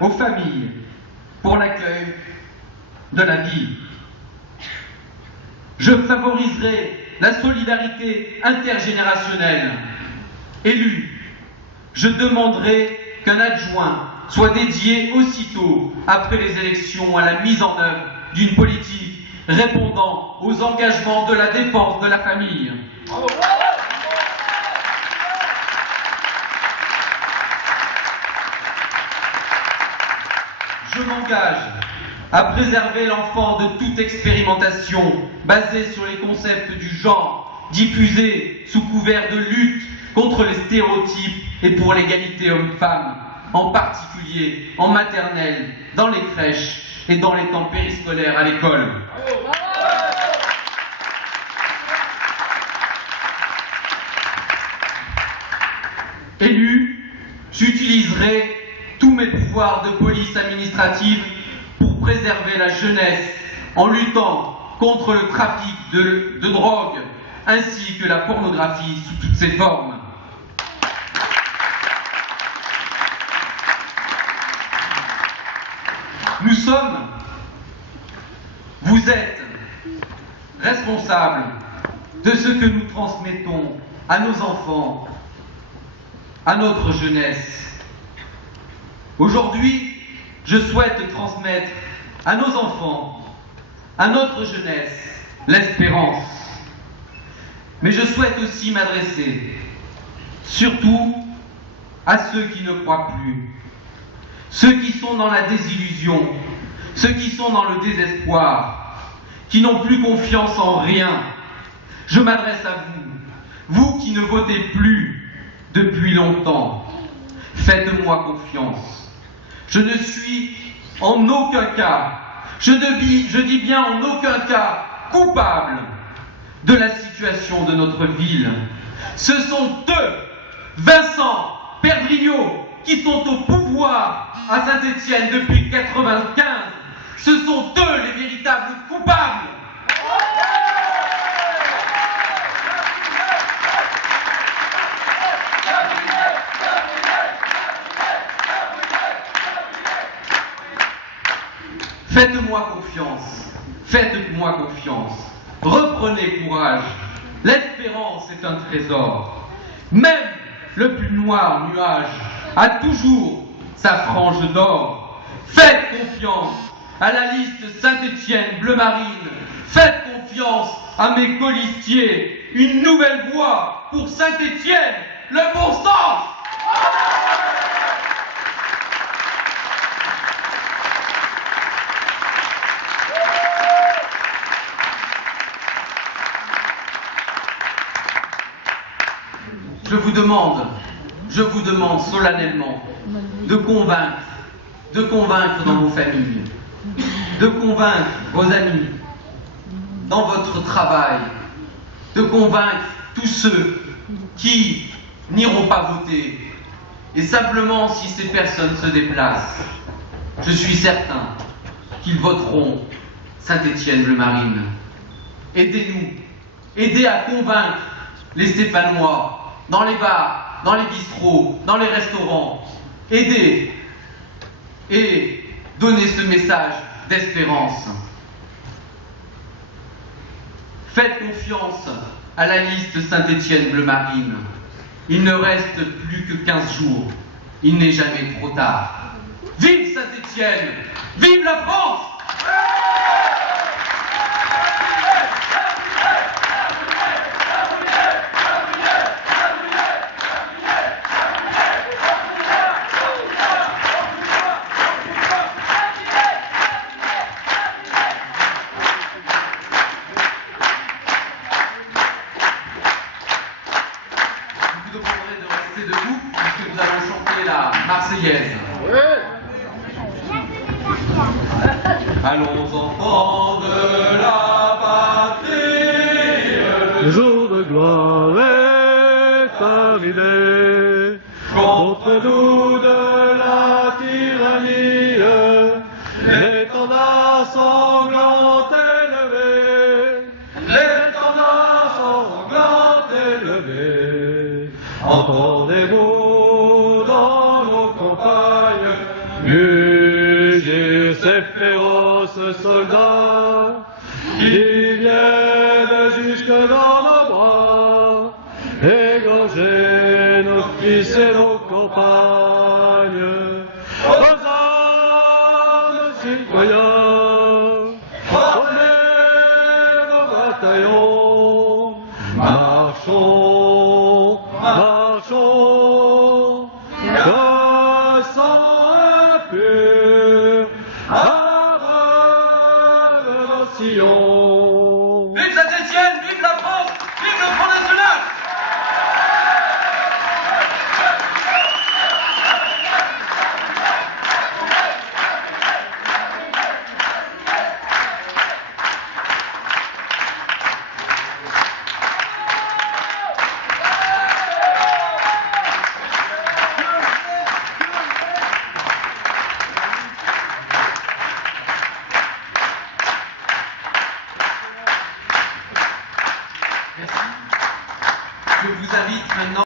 aux familles pour l'accueil de la vie. Je favoriserai la solidarité intergénérationnelle. Élu, je demanderai qu'un adjoint soit dédié aussitôt après les élections à la mise en œuvre d'une politique répondant aux engagements de la défense de la famille. Je m'engage à préserver l'enfant de toute expérimentation basée sur les concepts du genre, diffusés sous couvert de lutte contre les stéréotypes et pour l'égalité homme-femme, en particulier en maternelle, dans les crèches et dans les temps périscolaires à l'école. Élu, j'utiliserai tous mes pouvoirs de police administrative pour préserver la jeunesse en luttant contre le trafic de drogue ainsi que la pornographie sous toutes ses formes. Nous sommes, vous êtes responsables de ce que nous transmettons à nos enfants, à notre jeunesse. Aujourd'hui, je souhaite transmettre à nos enfants, à notre jeunesse, l'espérance. Mais je souhaite aussi m'adresser, surtout, à ceux qui ne croient plus, ceux qui sont dans la désillusion, ceux qui sont dans le désespoir, qui n'ont plus confiance en rien. Je m'adresse à vous, vous qui ne votez plus depuis longtemps. Faites-moi confiance. Je ne suis en aucun cas, je dis bien en aucun cas, coupable de la situation de notre ville. Ce sont eux, Vincent Perdrignot, qui sont au pouvoir à Saint-Étienne depuis 1995. Ce sont eux les véritables coupables. Faites-moi confiance, faites-moi confiance, reprenez courage, l'espérance est un trésor. Même le plus noir nuage a toujours sa frange d'or. Faites confiance à la liste Saint-Étienne Bleu Marine, faites confiance à mes colistiers, une nouvelle voie pour Saint-Étienne, le bon sens. Je vous demande solennellement de convaincre dans vos familles, de convaincre vos amis, dans votre travail, de convaincre tous ceux qui n'iront pas voter. Et simplement, si ces personnes se déplacent, je suis certain qu'ils voteront Saint-Étienne Bleu Marine. Aidez-nous, aidez à convaincre les Stéphanois, dans les bars, dans les bistrots, dans les restaurants. Aidez et donnez ce message d'espérance. Faites confiance à la liste Saint-Étienne Bleu Marine. Il ne reste plus que 15 jours. Il n'est jamais trop tard. Vive Saint-Étienne! Vive la France! Je vous demanderai de rester debout puisque nous allons chanter la Marseillaise. Allons enfants de la patrie, le jour de gloire est arrivé. Contre nous de la tyrannie, l'étendard sanglant élevé, l'étendard sanglant élevé. Entendez-vous dans nos campagnes mugir ces féroces soldats qui viennent jusque dans nos bras, égorger nos fils et nos compagnes. Aux armes, citoyens, prenez vos bataillons, marchons, marchons, que sang impur arrête nos sillons. Vive Saint-Étienne, vive la France, vive le Front National! Merci. Je vous invite maintenant